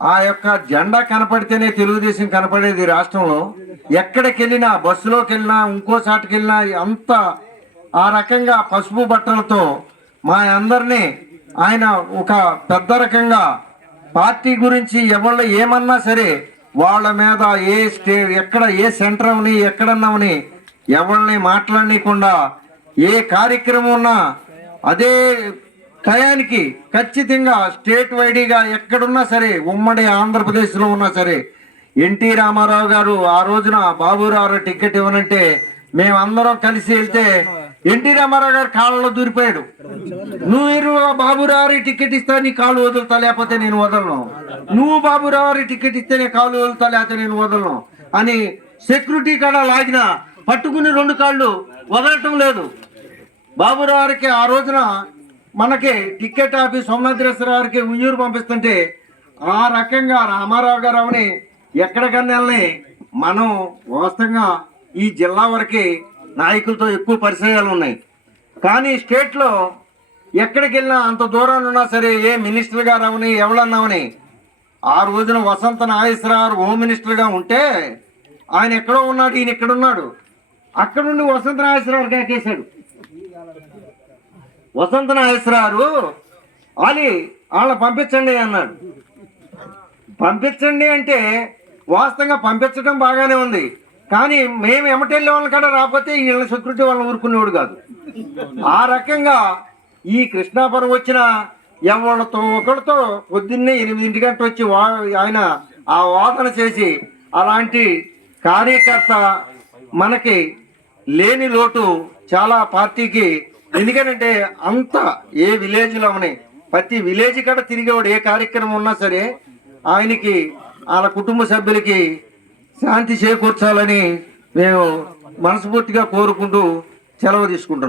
ఆ యొక్క జెండా కనపడితేనే తెలుగుదేశం కనపడేది రాష్ట్రంలో. ఎక్కడికి వెళ్ళినా, బస్సులోకి వెళ్ళినా, ఇంకో చాటుకి వెళ్ళినా అంత ఆ రకంగా పసుపు బట్టలతో మా అందరినీ ఆయన ఒక పెద్ద రకంగా పార్టీ గురించి ఎవళ్ళు ఏమన్నా సరే వాళ్ళ మీద ఎక్కడ ఏ సెంటర్ అవని ఎక్కడన్నామని ఎవరిని మాట్లాడనీయకుండా ఏ కార్యక్రమం ఉన్నా అదే టయానికి ఖచ్చితంగా స్టేట్ వైడ్గా ఎక్కడున్నా సరే, ఉమ్మడి ఆంధ్రప్రదేశ్లో ఉన్నా సరే, ఎన్టీ రామారావు గారు ఆ రోజున బాబురావు టికెట్ ఇవ్వనంటే మేమందరం కలిసి వెళ్తే ఎన్టీ రామారావు గారు కాళ్ళలో దూరిపోయాడు. నువ్వు బాబురావు టికెట్ ఇస్తా నీ కాళ్ళు వదులుతా, లేకపోతే నేను వదలను. నువ్వు బాబురావు టికెట్ ఇస్తే నీ కాళ్ళు వదులుతా, లేకపోతే నేను వదలను అని సెక్యూరిటీ కాడ లాగిన పట్టుకుని 2 కాళ్ళు వదలటం లేదు. బాబురావుకి ఆ రోజున మనకి టికెట్ ఆఫీస్ సోమనాథేశ్వర గారికి ఉయ్యూరు పంపిస్తుంటే ఆ రకంగా రామారావు గారు అవని ఎక్కడికన్నా వెళ్ళని మనం వాస్తవంగా ఈ జిల్లా వరకు నాయకులతో ఎక్కువ పరిచయాలు ఉన్నాయి. కానీ స్టేట్లో ఎక్కడికి వెళ్ళినా అంత దూరాన్ని ఉన్నా సరే ఏ మినిస్టర్ గారు అవని ఎవరన్నామని ఆ రోజున వసంత నాగేశ్వరరావు హోమ్ మినిస్టర్గా ఉంటే ఆయన ఎక్కడో ఉన్నాడు, ఈయన ఎక్కడున్నాడు. అక్కడ నుండి వసంత నాగేశ్వరరావు కేకేశాడు. వసంత నాగేశ్వరరావు వాళ్ళ పంపించండి అన్నాడు. పంపించండి అంటే వాస్తవంగా పంపించడం బాగానే ఉంది, కానీ మేము ఎమటెళ్ళే వాళ్ళని కూడా రాకపోతే వీళ్ళ సెక్యూరిటీ వాళ్ళని ఊరుకునేవాడు కాదు. ఆ రకంగా ఈ కృష్ణాపురం వచ్చిన ఎవరితో ఒకరితో పొద్దున్నే 8 గంటలు వచ్చి ఆయన ఆ వాదన చేసి అలాంటి కార్యకర్త మనకి లేని లోటు చాలా పార్టీకి. ఎందుకంటే అంత ఏ విలేజ్లో ఉన్నాయి, ప్రతి విలేజ్ కాడ తిరిగేవాడు. ఏ కార్యక్రమం ఉన్నా సరే ఆయనకి వాళ్ళ కుటుంబ సభ్యులకి శాంతి చేకూర్చాలని మేము మనస్ఫూర్తిగా కోరుకుంటూ సెలవు తీసుకుంటున్నాం.